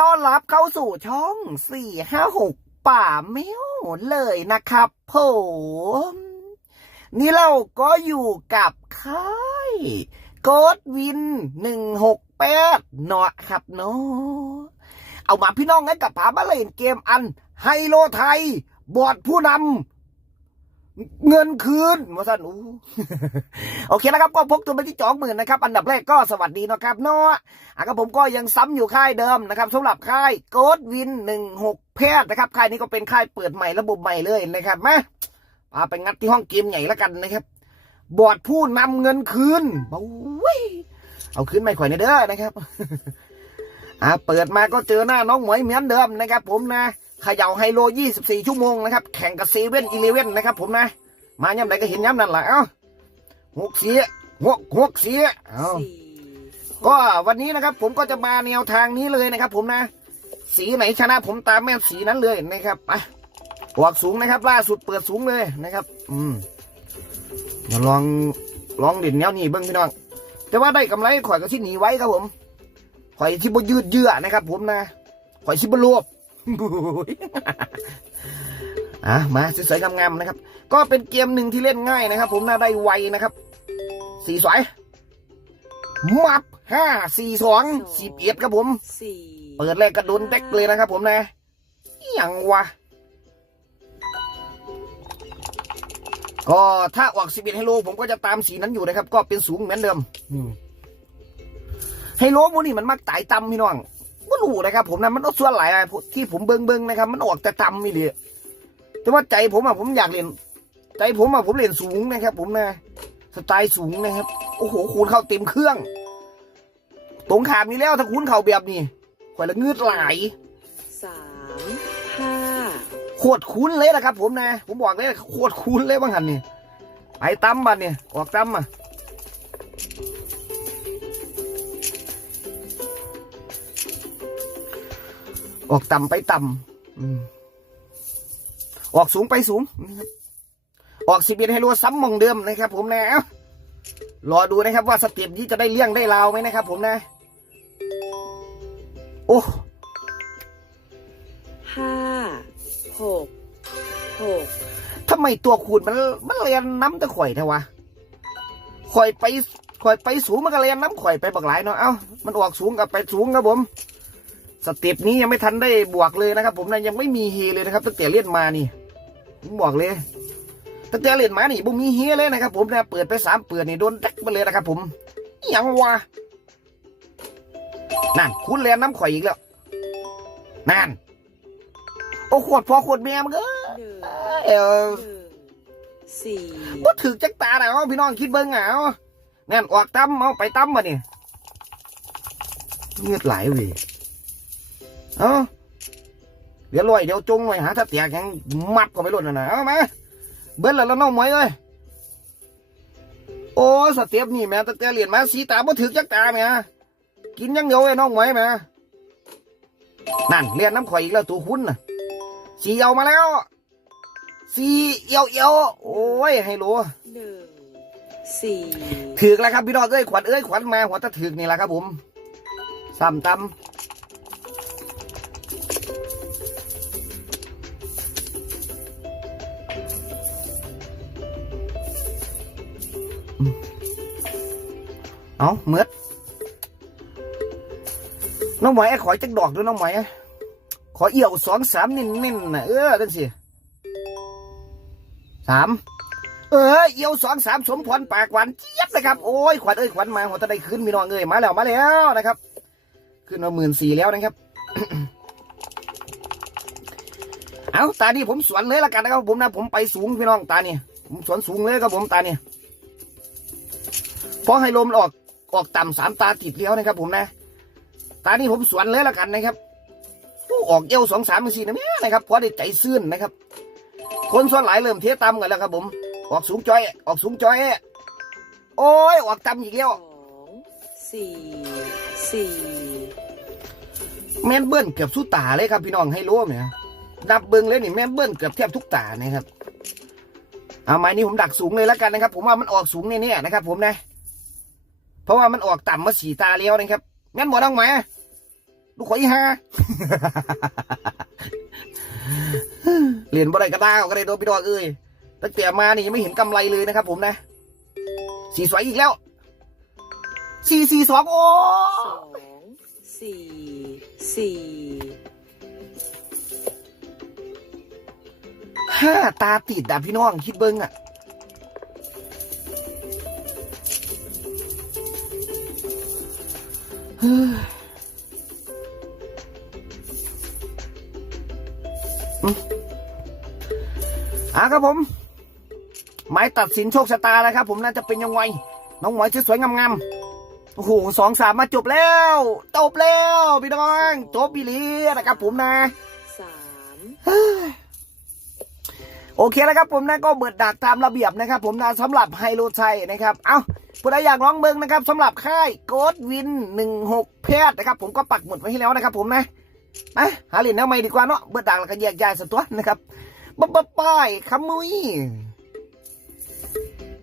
ต้อนรับเข้าสู่ช่องสี่ห้าหกป่าแมวเลยนะครับผมนี่เราก็อยู่กับค่ายโกดวินหนึ่งหกแปดเนาะครับเนาะเอามาพี่น้องให้กับผามาเล่นเกมอันไฮโลไทย บอดผู้นำ เงินคืนมาสันอู้โอเคนะครับ ก็พกตัวไปที่จองหมื่นนะครับ อันดับแรกก็สวัสดีนะครับเนาะอะครับผมก็ยังซ้ำอยู่ค่ายเดิมนะครับสำหรับค่ายโกดวินหนึ่งหกแพทย์นะครับ ค่ายนี้ก็เป็นค่ายเปิดใหม่ระบบใหม่เลยนะครับมาพาไปงัดที่ห้องเกมใหญ่แล้วกันนะครับ บอร์ดผู้นำเงินคืนโอ้ยเอาคืนไม่ข่อยในเด้อนะครับอ่าเปิดมาก็เจอหน้าน้องหมวยเหมือนเดิมนะครับ ผมนะ เขย่าไฮโล 24 ชั่วโมงนะครับ แข่งกับเซเว่นอีเลเว่นนะครับผมนะ มาย่ำไหนก็เห็นย่ำนั่นแหละเอ้าหกเสียหกหกเสียเอ้าสี่ก็วันนี้นะครับ ผมก็จะมาแนวทางนี้เลยนะครับ ผมนะ สีไหนชนะผมตามแม่สีนั้นเลยนะครับไปออกสูงนะครับ ล่าสุดเปิดสูงเลยนะครับ อืมเดี๋ยวลองลองเด่นแนวนี้เบิ้งพี่น้อง แต่ว่าได้กำไรข่อยก็ที่หนีไว้ครับผมข่อยที่บ่ยืดเยื้อนะครับ ผมนะข่อยที่บ่รวบ อะมาสวยๆงามๆนะครับ ก็เป็นเกมหนึ่งที่เล่นง่ายนะครับ ผมน่าได้ไวนะครับสีสวยมับห้าสี่สองสิบเอ็ดครับผมสี่เปิดแรกกระโดนเด็กเลยนะครับ ผมนะอหย่างวะก็ถ้าออกสิบเอ็ดไฮโลผมก็จะตามสีนั้นอยู่นะครับ ก็เป็นสูงเหมือนเดิมอืมไฮโลมูนี่มันมักไต่ต่ำพี่น้อง ไม่รู้นะครับ ผมนะมันต้องส่วนหลายอะที่ผมเบิงเบิงๆนะครับ มันออกแต่ต่ำนี่เลยแต่ว่าใจผมอะผมอยากเล่นใจผมอะผมเล่นสูงนะครับ ผมนะสไตล์สูงนะครับ โอ้โหคูณเข้าเต็มเครื่อง ตรงขามนี้แล้วถ้าคูณเข้าแบบนี้ข่อยละเงืดไหลายสามห้าโคตรคุ้นเลยนะครับ ผมนะ ผมบอกเลยโคตรคุ้นเลยบางหันนี่ไปตั้มบันเนี่ยออกตั้มอะ ออกต่ำไปต่ำอืมออกสูงไปสูงนะครับออกสิบเอ็ดให้รัวซ้ำหมองเดิมนะครับ ผมนะเอ้ารอดูนะครับว่าสเต็ปนี้จะได้เลี่ยงได้ราวไหมนะครับ ผมนะ โอ้ห้าหกหกทำไมตัวขูดมันมันเรียนน้ำแตะข่อยเทวะข่อยไปข่อยไปสูงมันก็เรียนน้ำข่อยไปบักหลายเนาะเอ้ามันออกสูงกับไปสูงครับผม สเต็ปนี้ยังไม่ทันได้บวกเลยนะครับ ผมนะยังไม่มีเฮเลยนะครับ ตั้งแต่เล่นมานี่ผมบอกเลย ตั้งแต่เล่นมานี่บ่มีเฮเลยนะครับ ผมนะเปิดไปสามเปิดนี่โดนแดกไปเลยนะครับ ผมอิหยังวะนั่นคุณเรียนน้ำข่อยอีกแล้วนั่นโอ้ขวดพอขวดแม่มันก็หนึ่งเออหนึ่งสี่บ่ถือจักตาแล้วพี่น้องคิดเบิ่งเอาแน่นออกตั้มเอาไปตั้มมานี่เงือดไหลเว้ย เอ้าเดี๋ยวลอยเดี๋ยวจงไว้หาถ้าแตกยังมัดก็ไม่หล่นนะนะเอามาเบิ้ลแล้วแล้วน้องหมวยเลยโอ้สเตียบนี่แม่ตั้งแต่เรียนมาสีตาบ่ถือจักตาแม่กินอยังเดียวไอ้น้องหมวยแม่นั่นเรียนน้ำข่อยอีกแล้วตัวคุณน่ะสีเอามาแล้วสีเอียวเอียวโอ้ยให้รู้หนึ่งสี่ถือกแล้วครับพี่น้องเอ้ยขวัญเอ้ยขวัญมาหัวตะถือกนี่แหละครับผมซ้ำตำ เอาเมือดน้องหมวยไอ้ขอจักดอกด้วยน้องหมวยขอเอี่ยวสองสามนิ่นๆนะเออจังสิสามเออเอียวสองสามสมพรปากหวานเจี๊ยบนะครับ โอ้ยขวัญเอ้ยขวัญมาหัวตะได้ขึ้นมีน้องเอ้ยมาแล้วมาแล้วนะครับ ขึ้นมาหมื่นสี่แล้วนะครับ เอาตานี่ผมสวนเลยละกันนะครับ ผมนะผมไปสูงพี่น้องตานี่ผมสวนสูงเลยครับผมตานี่เพราะให้ลมออก ออกต่ำสามตาติดเลี้ยวนะครับ ผมนะ ตานี่ผมสวนเลยละกันนะครับโอ้ออกเอวสองสามสี่นะเนี่ยนะครับเพราะได้ใจซื่นนะครับ คนส่วนหลายเริ่มเทต่ำกันแล้วครับ ผม ออกสูงจอย ออกสูงจอยโอ้ยออกต่ำอีกแล้วสองสี่สี่แม่นเบิ้ลเกือบสุดตาเลยครับพี่น้องให้รู้เนี่ยนับเบิ้งเลยนี่แม่นเบิ้ลเกือบแทบทุกตานะครับเอาไม้นี้ผมดักสูงเลยแล้วกันนะครับ ผมว่ามันออกสูงแน่ๆนะครับ ผมนะ เพราะว่ามันออกต่ำมาสีตาแล้วนะครับแม่นหมดต้องไหมลูกขอยฮาเรียนบ่ได้ก็ได้ก็ได้โดนพี่ดอกเอ้ยตั้งแต่มานี่ยังไม่เห็นกำไรเลยนะครับ ผมนะ สีสวยอีกแล้วสี่สี่สองโอ้สองสี่สี่ห้าตาติดอะพี่น้องคิดเบิ้งอะ อืมอะครับผมหมายตัดสินโชคชะตาแล้วครับ ผมน่าจะเป็นยังไงน้องหมวยสวยๆงามๆโอ้โหสองสามมาจบแล้ว จบแล้วพี่น้องจบปีลีนะครับผมนะสามโอเคแล้วครับผมนะก็เบิดดักตามระเบียบนะครับ ผมนะสำหรับไฮโลชัยนะครับ เอ้า ผู้ใดอยากร้องเบิงนะครับสำหรับค่ายโกดวินหนึ่งหกแพทย์นะครับ ผมก็ปักหมุดไว้ให้แล้วนะครับ ผมนะมาหาเหรียญแนวใหม่ดีกว่าเนาะเบิดดังแล้วก็แยกย้ายสตัวนะครับบ๊ายบายขมุย